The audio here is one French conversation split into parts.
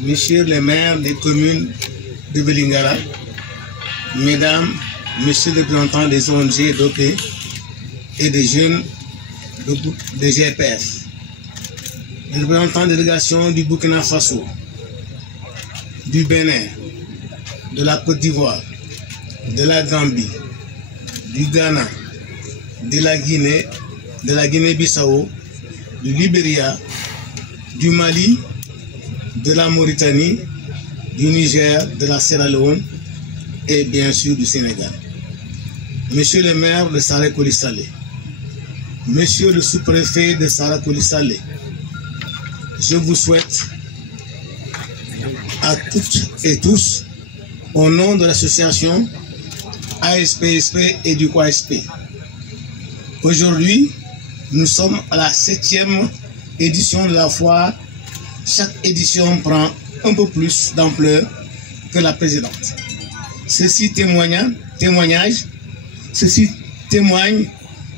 Messieurs les maires des communes de Vélingara, Mesdames, Messieurs les représentants des ONG dopés et des jeunes de GPF, les représentants de délégation du Burkina Faso, du Bénin, de la Côte d'Ivoire, de la Gambie, du Ghana, de la Guinée-Bissau, du Libéria, du Mali, de la Mauritanie, du Niger, de la Sierra Leone et bien sûr du Sénégal. Monsieur le maire de Sarakoli Salé, Monsieur le sous-préfet de Sarakoli Salé, je vous souhaite à toutes et tous, au nom de l'association ASPSP et du QASP. Aujourd'hui, nous sommes à la 7e édition de la foire. Chaque édition prend un peu plus d'ampleur que la précédente. Ceci témoigne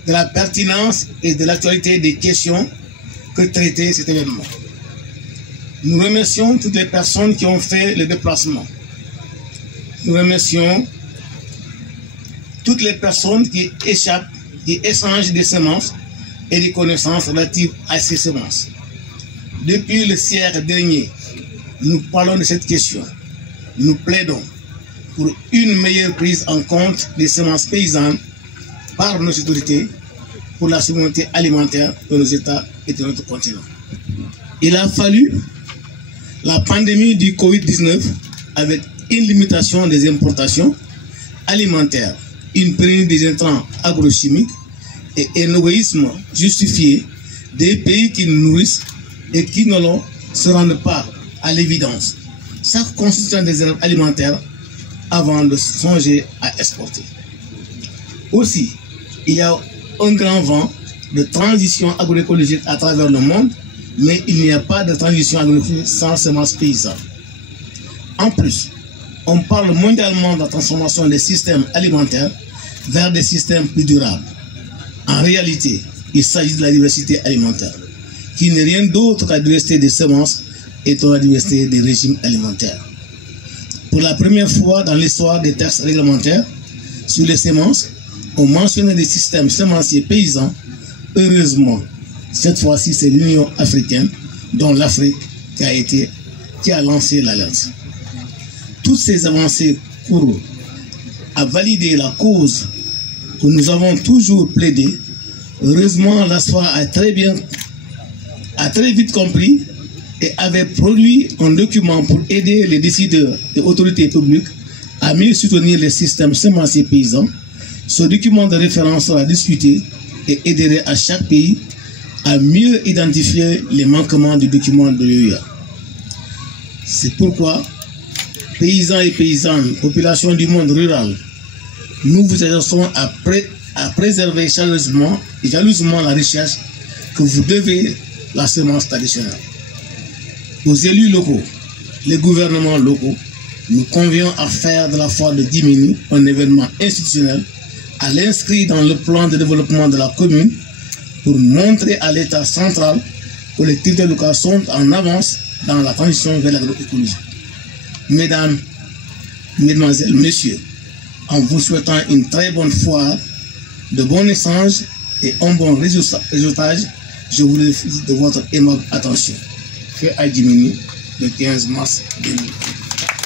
de la pertinence et de l'actualité des questions que traitait cet événement. Nous remercions toutes les personnes qui ont fait le déplacement. Nous remercions toutes les personnes qui échangent des semences et des connaissances relatives à ces semences. Depuis le siècle dernier, nous parlons de cette question. Nous plaidons pour une meilleure prise en compte des semences paysannes par nos autorités pour la souveraineté alimentaire de nos États et de notre continent. Il a fallu la pandémie du Covid-19 avec une limitation des importations alimentaires, une pénurie des intrants agrochimiques et un égoïsme justifié des pays qui nous nourrissent et qui ne se rendent pas à l'évidence chaque constituant des réserves alimentaires avant de songer à exporter. Aussi, il y a un grand vent de transition agroécologique à travers le monde, mais il n'y a pas de transition agroécologique sans semences paysannes. En plus, on parle mondialement de la transformation des systèmes alimentaires vers des systèmes plus durables. En réalité, il s'agit de la diversité alimentaire, qui n'est rien d'autre que la diversité des semences et de la diversité des régimes alimentaires. Pour la première fois dans l'histoire des textes réglementaires sur les semences, on mentionnait des systèmes semenciers paysans. Heureusement, cette fois-ci, c'est l'Union africaine, dont l'Afrique, qui a lancé l'alerte. Toutes ces avancées courent à valider la cause que nous avons toujours plaidée. Heureusement, l'ASFA a très vite compris et avait produit un document pour aider les décideurs et autorités publiques à mieux soutenir les systèmes semenciers paysans. Ce document de référence sera discuté et aiderait à chaque pays à mieux identifier les manquements du document de l'UE. C'est pourquoi, paysans et paysannes, population du monde rural, nous vous exhortons à préserver chaleureusement et jalousement la recherche que vous devez la semence traditionnelle. Aux élus locaux, les gouvernements locaux, nous convions à faire de la foire de Dimini un événement institutionnel, à l'inscrire dans le plan de développement de la commune pour montrer à l'État central que les collectivités locales sont en avance dans la transition vers l'agroécologie. Mesdames, Mesdemoiselles, Messieurs, en vous souhaitant une très bonne foire, de bons échanges et un bon réseautage, je vous remercie de votre aimable attention. Fait à Dimini le 15 mars 2020.